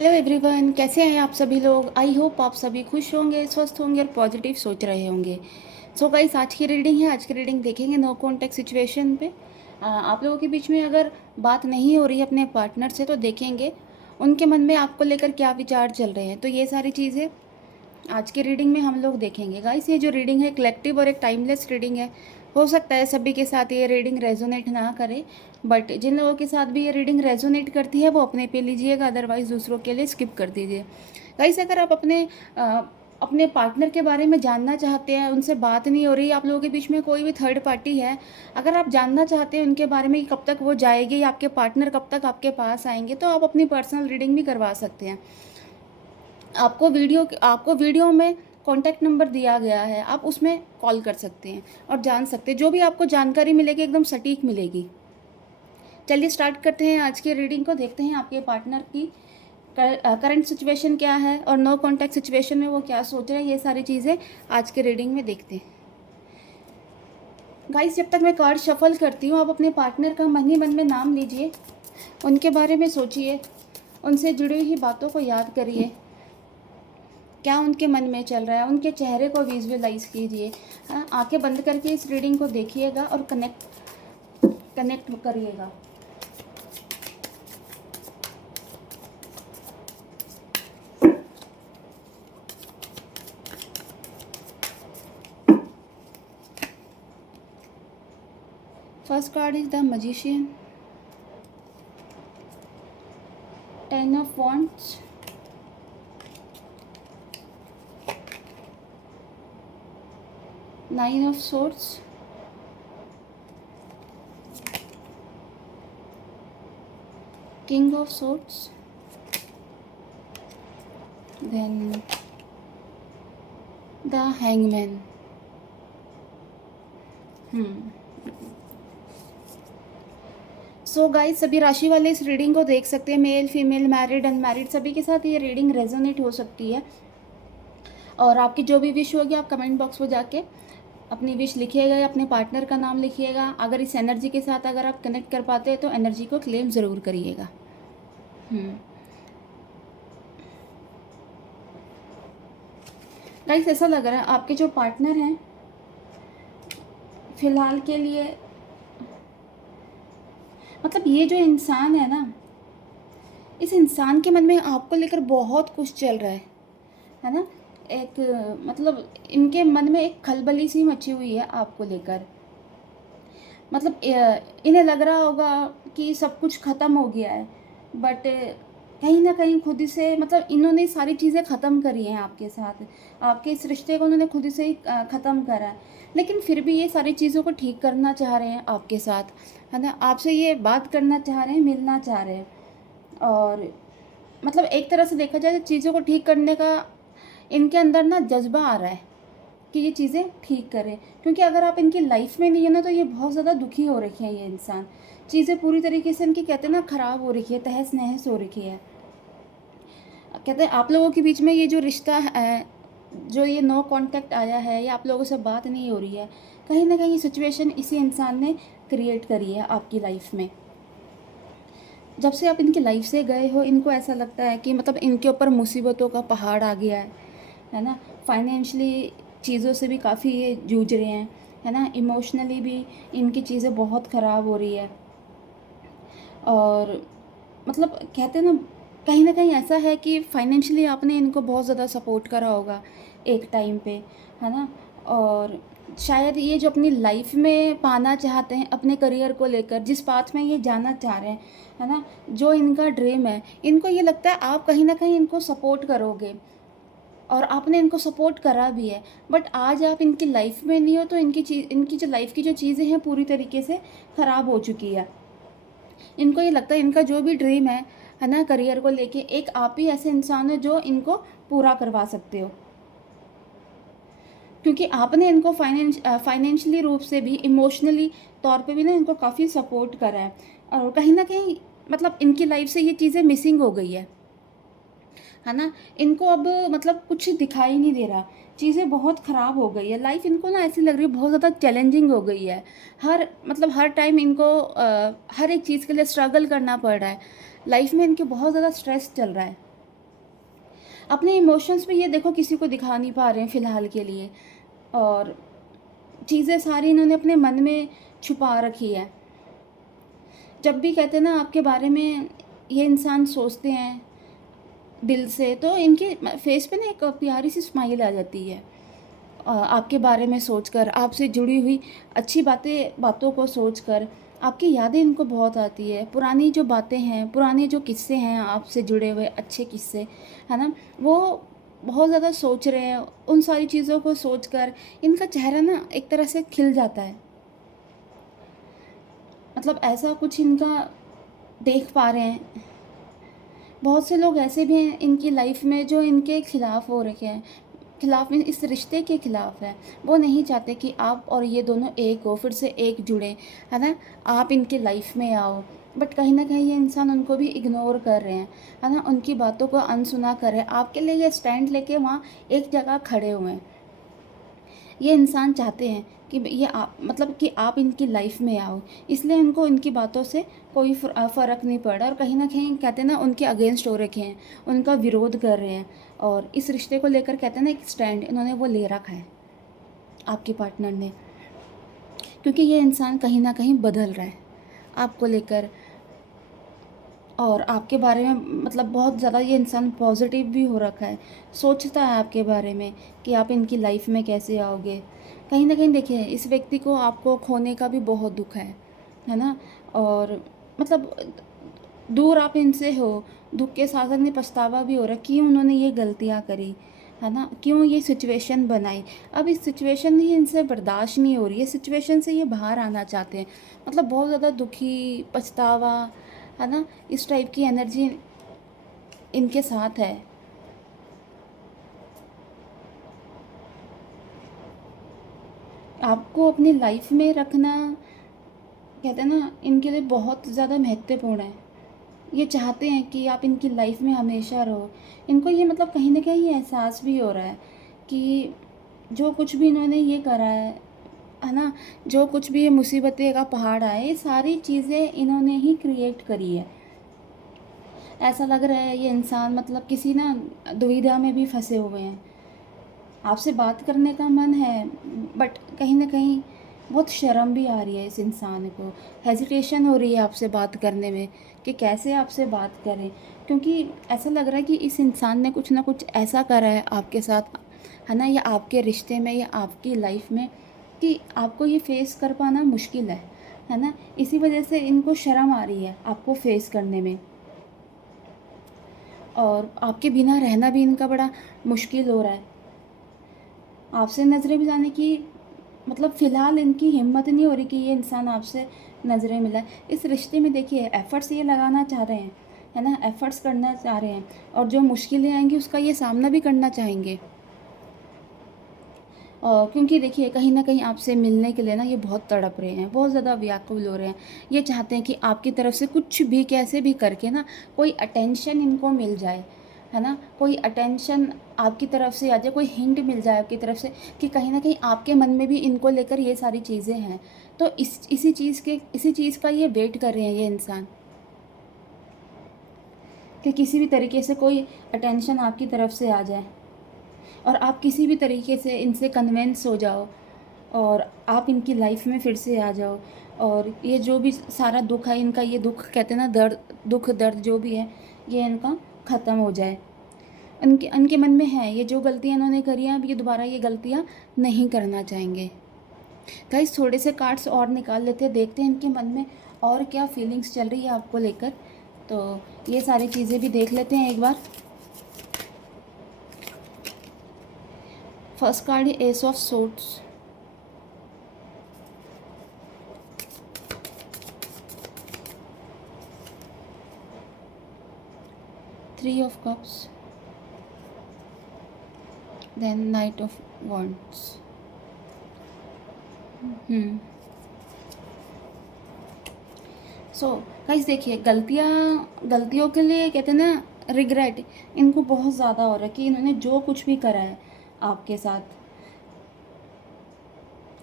Hello everyone, कैसे हैं आप सभी लोग। आई होप आप सभी खुश होंगे, स्वस्थ होंगे और पॉजिटिव सोच रहे होंगे। सो गाइस, आज की रीडिंग है। आज की रीडिंग देखेंगे नो कॉन्टैक्ट सिचुएशन पे। आप लोगों के बीच में अगर बात नहीं हो रही है अपने पार्टनर से, तो देखेंगे उनके मन में आपको लेकर क्या विचार चल रहे हैं। तो ये सारी चीज़ें आज की रीडिंग में हम लोग देखेंगे। गाइस, ये जो रीडिंग है कलेक्टिव और एक टाइमलेस रीडिंग है। हो सकता है सभी के साथ ये रीडिंग रेजोनेट ना करे, बट जिन लोगों के साथ भी ये रीडिंग रेजोनेट करती है वो अपने पे लीजिएगा, अदरवाइज दूसरों के लिए स्किप कर दीजिए। गाइस, अगर आप अपने पार्टनर के बारे में जानना चाहते हैं, उनसे बात नहीं हो रही, आप लोगों के बीच में कोई भी थर्ड पार्टी है, अगर आप जानना चाहते हैं उनके बारे में कि कब तक वो जाएगी या आपके पार्टनर कब तक आपके पास आएंगे, तो आप अपनी पर्सनल रीडिंग भी करवा सकते हैं। आपको वीडियो में कॉन्टैक्ट नंबर दिया गया है, आप उसमें कॉल कर सकते हैं और जान सकते हैं। जो भी आपको जानकारी मिलेगी एकदम सटीक मिलेगी। चलिए स्टार्ट करते हैं आज की रीडिंग को। देखते हैं आपके पार्टनर की करंट सिचुएशन क्या है और नो कॉन्टैक्ट सिचुएशन में वो क्या सोच रहे हैं। ये सारी चीज़ें आज के रीडिंग में देखते हैं। गाइस, जब तक मैं कार्ड शफल करती हूँ, आप अपने पार्टनर का मन ही मन में नाम लीजिए, उनके बारे में सोचिए, उनसे जुड़ी हुई बातों को याद करिए, क्या उनके मन में चल रहा है, उनके चेहरे को विजुअलाइज कीजिए। आंखें बंद करके इस रीडिंग को देखिएगा और कनेक्ट करिएगा। First card is the magician, 10 of wands, nine of swords, king of swords, then the hangman. So guys, सभी राशि वाले इस रीडिंग को देख सकते हैं। मेल, फीमेल, मैरिड, अनमैरिड, सभी के साथ ये रीडिंग रेजोनेट हो सकती है। और आपकी जो भी विश होगी, आप कमेंट बॉक्स में जाके अपनी विश लिखिएगा या अपने पार्टनर का नाम लिखिएगा। अगर इस एनर्जी के साथ अगर आप कनेक्ट कर पाते हैं तो एनर्जी को क्लेम ज़रूर करिएगा। गाइस, ऐसा लग रहा है आपके जो पार्टनर हैं फिलहाल के लिए, मतलब ये जो इंसान है ना, इस इंसान के मन में आपको लेकर बहुत कुछ चल रहा है ना। एक मतलब इनके मन में एक खलबली सी मची हुई है आपको लेकर। मतलब इन्हें लग रहा होगा कि सब कुछ ख़त्म हो गया है, बट कहीं ना कहीं खुद से, मतलब इन्होंने सारी चीज़ें ख़त्म करी हैं आपके साथ। आपके इस रिश्ते को उन्होंने खुद से ही ख़त्म करा है, लेकिन फिर भी ये सारी चीज़ों को ठीक करना चाह रहे हैं आपके साथ, है ना। आपसे ये बात करना चाह रहे हैं, मिलना चाह रहे हैं। और मतलब एक तरह से देखा जाए तो चीज़ों को ठीक करने का इनके अंदर ना जज्बा आ रहा है कि ये चीज़ें ठीक करें। क्योंकि अगर आप इनकी लाइफ में नहीं है ना, तो ये बहुत ज़्यादा दुखी हो रखी है। ये इंसान, चीज़ें पूरी तरीके से इनकी, कहते हैं ना, ख़राब हो रखी है, तहस नहस हो रखी है। कहते हैं आप लोगों के बीच में ये जो रिश्ता है, जो ये नो कांटेक्ट आया है, या आप लोगों से बात नहीं हो रही है, कहीं ना कहीं सिचुएशन इसी इंसान ने क्रिएट करी है आपकी लाइफ में। जब से आप इनकी लाइफ से गए हो, इनको ऐसा लगता है कि मतलब इनके ऊपर मुसीबतों का पहाड़ आ गया है ना। फाइनेंशियली चीज़ों से भी काफ़ी ये जूझ रहे हैं, है ना। इमोशनली भी इनकी चीज़ें बहुत ख़राब हो रही है। और मतलब कहते हैं ना कहीं ऐसा है कि फाइनेंशियली आपने इनको बहुत ज़्यादा सपोर्ट करा होगा एक टाइम पे, है ना। और शायद ये जो अपनी लाइफ में पाना चाहते हैं, अपने करियर को लेकर जिस पाथ में ये जाना चाह रहे हैं, है ना, जो इनका ड्रीम है, इनको ये लगता है आप कहीं ना कहीं इनको सपोर्ट करोगे, और आपने इनको सपोर्ट करा भी है। बट आज आप इनकी लाइफ में नहीं हो, तो इनकी जो लाइफ की जो चीज़ें हैं पूरी तरीके से ख़राब हो चुकी है। इनको ये लगता है इनका जो भी ड्रीम है ना, करियर को लेके, एक आप ही ऐसे इंसान हो जो इनको पूरा करवा सकते हो। क्योंकि आपने इनको फाइनेंशियली रूप से भी, इमोशनली तौर पे भी ना इनको काफ़ी सपोर्ट करा है। और कहीं ना कहीं मतलब इनकी लाइफ से ये चीज़ें मिसिंग हो गई है ना। इनको अब मतलब कुछ दिखाई नहीं दे रहा, चीज़ें बहुत ख़राब हो गई है लाइफ। इनको ना ऐसी लग रही है बहुत ज़्यादा चैलेंजिंग हो गई है। हर टाइम इनको हर एक चीज़ के लिए स्ट्रगल करना पड़ रहा है। लाइफ में इनके बहुत ज़्यादा स्ट्रेस चल रहा है। अपने इमोशंस भी ये देखो किसी को दिखा नहीं पा रहे हैं फ़िलहाल के लिए, और चीज़ें सारी इन्होंने अपने मन में छुपा रखी है। जब भी कहते हैं ना आपके बारे में ये इंसान सोचते हैं दिल से, तो इनके फेस पे ना एक प्यारी सी स्माइल आ जाती है। आपके बारे में सोचकर, आपसे जुड़ी हुई अच्छी बातों को सोचकर आपकी यादें इनको बहुत आती है। पुरानी जो बातें हैं, पुराने जो किस्से हैं आपसे जुड़े हुए अच्छे किस्से, है ना? वो बहुत ज़्यादा सोच रहे हैं। उन सारी चीज़ों को सोचकर इनका चेहरा ना एक तरह से खिल जाता है। मतलब ऐसा कुछ इनका देख पा रहे हैं। बहुत से लोग ऐसे भी हैं इनकी लाइफ में जो इनके खिलाफ़ हो रखे हैं, खिलाफ़ मीन इस रिश्ते के खिलाफ़ है। वो नहीं चाहते कि आप और ये दोनों एक हो, फिर से एक जुड़ें, है ना? आप इनकी लाइफ में आओ, बट कहीं न कहीं ये इंसान उनको भी इग्नोर कर रहे हैं, है ना? उनकी बातों को अनसुना कर रहे हैं। आपके लिए ये स्टैंड लेके वहाँ एक जगह खड़े हुए हैं। ये इंसान चाहते हैं कि ये आप मतलब कि आप इनकी लाइफ में आओ, इसलिए उनको इनकी बातों से कोई फ़र्क नहीं पड़ रहा, और कहीं न कहीं कहते हैं ना उनके अगेंस्ट हो रखे हैं, उनका विरोध कर रहे हैं, और इस रिश्ते को लेकर कहते हैं ना एक स्टैंड इन्होंने वो ले रखा है आपके पार्टनर ने, क्योंकि ये इंसान कहीं न कहीं बदल रहा है आपको लेकर, और आपके बारे में मतलब बहुत ज़्यादा ये इंसान पॉजिटिव भी हो रखा है, सोचता है आपके बारे में कि आप इनकी लाइफ में कैसे आओगे। कहीं न कहीं देखिए इस व्यक्ति को आपको खोने का भी बहुत दुःख है ना? और मतलब दूर आप इनसे हो, दुःख के साथ साथ में पछतावा भी हो रहा है, क्यों उन्होंने ये गलतियाँ करी, है ना? क्यों ये सिचुएशन बनाई? अब इस सिचुएशन ही इनसे बर्दाश्त नहीं हो रही है, सिचुएशन से ये बाहर आना चाहते हैं। मतलब बहुत ज़्यादा दुखी, पछतावा, है ना? इस टाइप की एनर्जी इनके साथ है। आपको अपनी लाइफ में रखना कहते हैं ना इनके लिए बहुत ज़्यादा महत्वपूर्ण है। ये चाहते हैं कि आप इनकी लाइफ में हमेशा रहो। इनको ये मतलब कहीं न कहीं ये एहसास भी हो रहा है कि जो कुछ भी इन्होंने ये करा है ना? जो कुछ भी ये मुसीबतें का पहाड़ आया है, ये सारी चीज़ें इन्होंने ही क्रिएट करी है। ऐसा लग रहा है ये इंसान मतलब किसी ना दुविधा में भी फँसे हुए हैं। आपसे बात करने का मन है, बट कहीं न कहीं बहुत शर्म भी आ रही है इस इंसान को, हेजिटेशन हो रही है आपसे बात करने में कि कैसे आपसे बात करें। क्योंकि ऐसा लग रहा है कि इस इंसान ने कुछ ना कुछ ऐसा करा है आपके साथ, है ना? या आपके रिश्ते में या आपकी लाइफ में कि आपको ये फेस कर पाना मुश्किल है ना? इसी वजह से इनको शर्म आ रही है आपको फेस करने में, और आपके बिना रहना भी इनका बड़ा मुश्किल हो रहा है। आपसे नज़रें मिलाने की मतलब फ़िलहाल इनकी हिम्मत नहीं हो रही कि ये इंसान आपसे नज़रें मिलाए। इस रिश्ते में देखिए एफ़र्ट्स ये लगाना चाह रहे हैं, है ना? एफ़र्ट्स करना चाह रहे हैं, और जो मुश्किलें आएँगी उसका ये सामना भी करना चाहेंगे। क्योंकि देखिए कहीं न कहीं आपसे मिलने के लिए ना ये बहुत तड़प रहे हैं, बहुत ज़्यादा व्याकुल हो रहे हैं। ये चाहते हैं कि आपकी तरफ से कुछ भी कैसे भी करके ना कोई अटेंशन इनको मिल जाए, है ना? कोई अटेंशन आपकी तरफ से आ जाए, कोई हिंट मिल जाए आपकी तरफ से कि कहीं न कहीं आपके मन में भी इनको लेकर ये सारी चीज़ें हैं। तो इसी चीज़ का ये वेट कर रहे हैं ये इंसान, कि किसी भी तरीके से कोई अटेंशन आपकी तरफ से आ जाए, और आप किसी भी तरीके से इनसे कन्विंस हो जाओ, और आप इनकी लाइफ में फिर से आ जाओ, और ये जो भी सारा दुःख है इनका, ये दुःख कहते हैं ना दर्द, दुःख दर्द जो भी है ये इनका ख़त्म हो जाए। उनके उनके मन में है ये जो गलतियाँ इन्होंने करी हैं, अब ये दोबारा ये गलतियाँ नहीं करना चाहेंगे। गाइस थोड़े से कार्ड्स और निकाल लेते हैं, देखते हैं इनके मन में और क्या फीलिंग्स चल रही है आपको लेकर। तो ये सारी चीज़ें भी देख लेते हैं एक बार। फर्स्ट कार्ड है ace of swords, three of cups, then knight of wands. So guys देखिए गलतियों के लिए कहते हैं ना रिग्रेट इनको बहुत ज़्यादा हो रहा है कि इन्होंने जो कुछ भी करा है आपके साथ।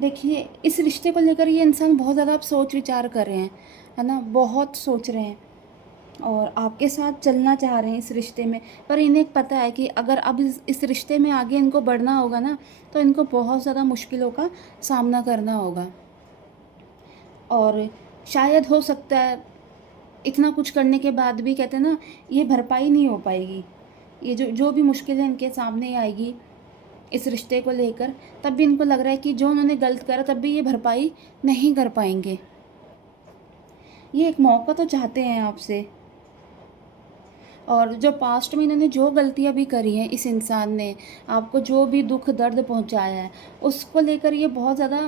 देखिए इस रिश्ते को लेकर ये इंसान बहुत ज़्यादा आप सोच विचार कर रहे हैं, है ना? बहुत सोच रहे हैं। और आपके साथ चलना चाह रहे हैं इस रिश्ते में, पर इन्हें पता है कि अगर अब इस रिश्ते में आगे इनको बढ़ना होगा ना, तो इनको बहुत ज़्यादा मुश्किलों का सामना करना होगा। और शायद हो सकता है इतना कुछ करने के बाद भी, कहते हैं ना, ये भरपाई नहीं हो पाएगी। ये जो जो भी मुश्किलें इनके सामने आएगी इस रिश्ते को लेकर, तब भी इनको लग रहा है कि जो उन्होंने गलत करा तब भी ये भरपाई नहीं कर पाएंगे। ये एक मौका तो चाहते हैं आपसे। और जो पास्ट में इन्होंने जो गलतियाँ भी करी हैं, इस इंसान ने आपको जो भी दुख दर्द पहुंचाया है, उसको लेकर ये बहुत ज़्यादा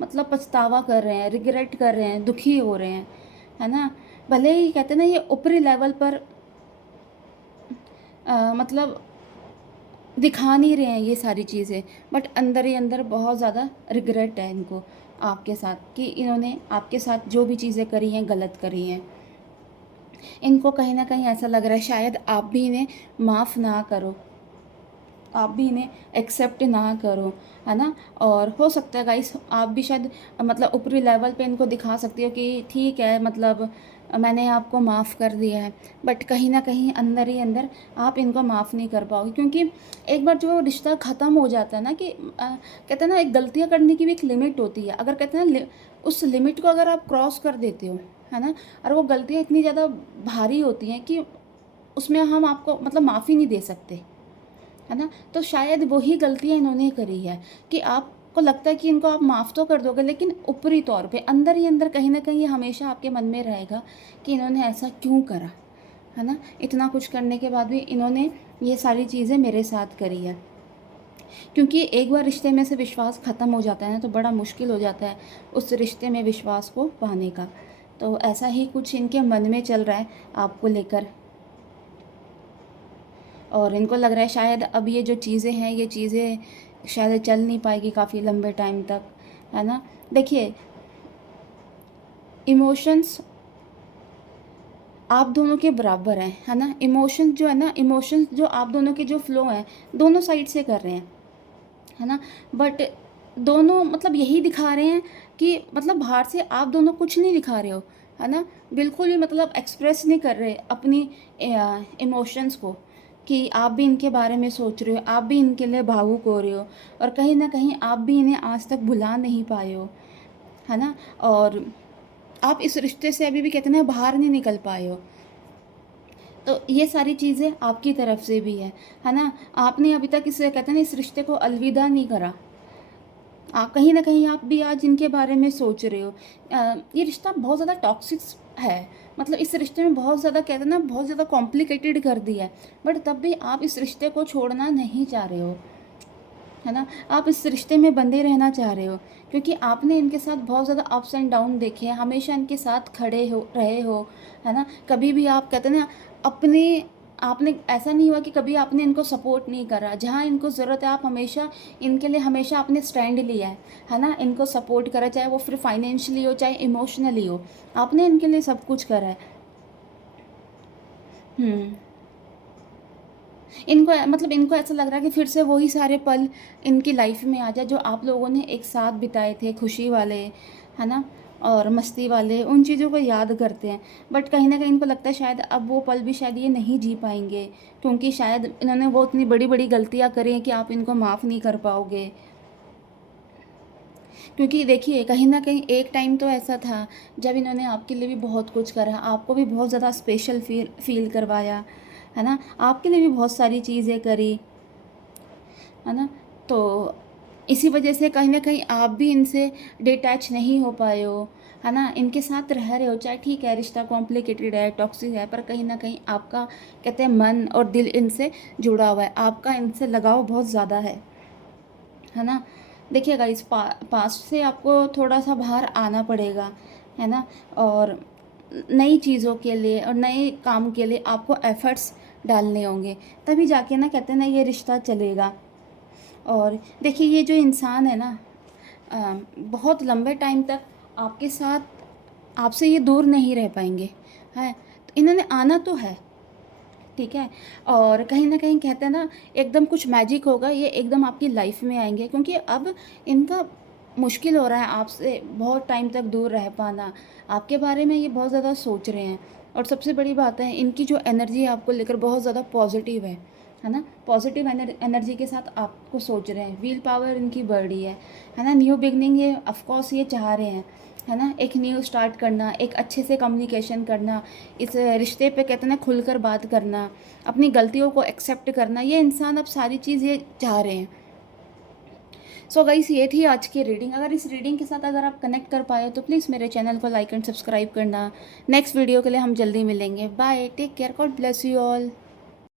मतलब पछतावा कर रहे हैं, रिग्रेट कर रहे हैं, दुखी हो रहे हैं, है ना। भले ही कहते हैं ना, ये ऊपरी लेवल पर मतलब दिखा नहीं रहे हैं ये सारी चीज़ें, बट अंदर ही अंदर बहुत ज़्यादा रिग्रेट है इनको आपके साथ, कि इन्होंने आपके साथ जो भी चीज़ें करी हैं गलत करी हैं। इनको कहीं ना कहीं ऐसा लग रहा है शायद आप भी इन्हें माफ़ ना करो, आप भी इन्हें एक्सेप्ट ना करो, है ना। और हो सकता है गाइस आप भी शायद मतलब ऊपरी लेवल पे इनको दिखा सकती हो कि ठीक है, मतलब मैंने आपको माफ़ कर दिया है, बट कहीं ना कहीं अंदर ही अंदर आप इनको माफ़ नहीं कर पाओगे। क्योंकि एक बार जो रिश्ता ख़त्म हो जाता है ना, कि कहते हैं ना, एक गलतियाँ करने की भी एक लिमिट होती है। अगर कहते हैं ना, उस लिमिट को अगर आप क्रॉस कर देते हो, है ना, और वो गलतियाँ इतनी ज़्यादा भारी होती हैं कि उसमें हम आपको मतलब माफ़ी नहीं दे सकते, है ना। तो शायद वही गलतियाँ इन्होंने करी है, कि आपको लगता है कि इनको आप माफ़ तो कर दोगे, लेकिन ऊपरी तौर पे अंदर ही अंदर कहीं ना कहीं ये हमेशा आपके मन में रहेगा कि इन्होंने ऐसा क्यों करा, है ना। इतना कुछ करने के बाद भी इन्होंने ये सारी चीज़ें मेरे साथ करी है। क्योंकि एक बार रिश्ते में से विश्वास ख़त्म हो जाता है ना, तो बड़ा मुश्किल हो जाता है उस रिश्ते में विश्वास को पाने का। तो ऐसा ही कुछ इनके मन में चल रहा है आपको लेकर, और इनको लग रहा है शायद अब ये जो चीज़ें हैं, ये चीज़ें शायद चल नहीं पाएगी काफ़ी लंबे टाइम तक, है ना। देखिए, इमोशंस आप दोनों के बराबर हैं, है ना। इमोशंस जो है ना, इमोशंस जो आप दोनों के जो फ्लो हैं, दोनों साइड से कर रहे हैं, है ना। बट दोनों मतलब यही दिखा रहे हैं कि मतलब बाहर से आप दोनों कुछ नहीं दिखा रहे हो, है ना। बिल्कुल भी मतलब एक्सप्रेस नहीं कर रहे अपनी इमोशंस को, कि आप भी इनके बारे में सोच रहे हो, आप भी इनके लिए भावुक हो रहे हो, और कहीं ना कहीं आप भी इन्हें आज तक भुला नहीं पाए हो, है ना। और आप इस रिश्ते से अभी भी कहते हैं ना बाहर नहीं निकल पाए हो। तो ये सारी चीज़ें आपकी तरफ से भी है ना। आपने अभी तक इसे कहते हैं ना, इस रिश्ते को अलविदा नहीं करा। कहीं ना कहीं आप भी आज इनके बारे में सोच रहे हो। ये रिश्ता बहुत ज़्यादा टॉक्सिक है, मतलब इस रिश्ते में बहुत ज़्यादा कहते हैं ना, बहुत ज़्यादा कॉम्प्लिकेटेड कर दिया है, बट तब भी आप इस रिश्ते को छोड़ना नहीं चाह रहे हो, है ना। आप इस रिश्ते में बंधे रहना चाह रहे हो, क्योंकि आपने इनके साथ बहुत ज़्यादा अप्स एंड डाउन देखे हैं, हमेशा इनके साथ खड़े हो रहे हो, है ना। कभी भी आप कहते हैं ना अपने, आपने ऐसा नहीं हुआ कि कभी आपने इनको सपोर्ट नहीं करा। जहाँ इनको ज़रूरत है आप हमेशा इनके लिए, हमेशा आपने स्टैंड लिया है ना। इनको सपोर्ट करा, चाहे वो फिर फाइनेंशियली हो चाहे इमोशनली हो, आपने इनके लिए सब कुछ करा है। हम्म। इनको मतलब इनको ऐसा लग रहा है कि फिर से वही सारे पल इनकी लाइफ में आ जाए जो आप लोगों ने एक साथ बिताए थे, खुशी वाले, है ना, और मस्ती वाले, उन चीज़ों को याद करते हैं। बट कहीं ना कहीं इनको लगता है शायद अब वो पल भी शायद ये नहीं जी पाएंगे, क्योंकि शायद इन्होंने वो इतनी बड़ी बड़ी गलतियाँ करी हैं कि आप इनको माफ़ नहीं कर पाओगे। क्योंकि देखिए, कहीं न कहीं एक टाइम तो ऐसा था जब इन्होंने आपके लिए भी बहुत कुछ करा, आपको भी बहुत ज़्यादा स्पेशल फ़ील करवाया, है ना? आपके लिए भी बहुत सारी चीज़ें करी, है ना? तो इसी वजह से कहीं न कहीं आप भी इनसे डिटैच नहीं हो पाए हो, है ना? इनके साथ रह रहे हो, चाहे ठीक है रिश्ता कॉम्प्लिकेटेड है, टॉक्सिक है, पर कहीं न कहीं आपका कहते हैं मन और दिल इनसे जुड़ा हुआ है, आपका इनसे लगाव बहुत ज़्यादा है ना। देखिए गाइस, पास्ट से आपको थोड़ा सा बाहर आना पड़ेगा, है ना। और नई चीज़ों के लिए और नए काम के लिए आपको एफर्ट्स डालने होंगे, तभी जाके ना कहते हैं ना ये रिश्ता चलेगा। और देखिए, ये जो इंसान है ना, बहुत लंबे टाइम तक आपके साथ, आपसे ये दूर नहीं रह पाएंगे, है। तो इन्होंने आना तो है, ठीक है। और कहीं न कहीं कहते हैं ना एकदम कुछ मैजिक होगा, ये एकदम आपकी लाइफ में आएँगे, क्योंकि अब इनका मुश्किल हो रहा है आपसे बहुत टाइम तक दूर रह पाना, आपके बारे में ये बहुत ज़्यादा सोच रहे हैं। और सबसे बड़ी बात है, इनकी जो एनर्जी है आपको लेकर बहुत ज़्यादा पॉजिटिव है ना? पॉजिटिव एनर्जी के साथ आपको सोच रहे हैं, व्हील पावर इनकी बढ़ रही है ना? न्यू बिगनिंग ये ऑफ कोर्स ये चाह रहे हैं, है ना? एक न्यू स्टार्ट करना, एक अच्छे से कम्युनिकेशन करना, इस रिश्ते पे कहते हैं ना खुलकर बात करना, अपनी गलतियों को एक्सेप्ट करना, ये इंसान अब सारी चीज़ ये चाह रहे हैं। सो गाइस, ये थी आज की रीडिंग। अगर इस रीडिंग के साथ अगर आप कनेक्ट कर पाए तो प्लीज़ मेरे चैनल को लाइक एंड सब्सक्राइब करना। नेक्स्ट वीडियो के लिए हम जल्दी मिलेंगे। Bye, take care, God bless you all.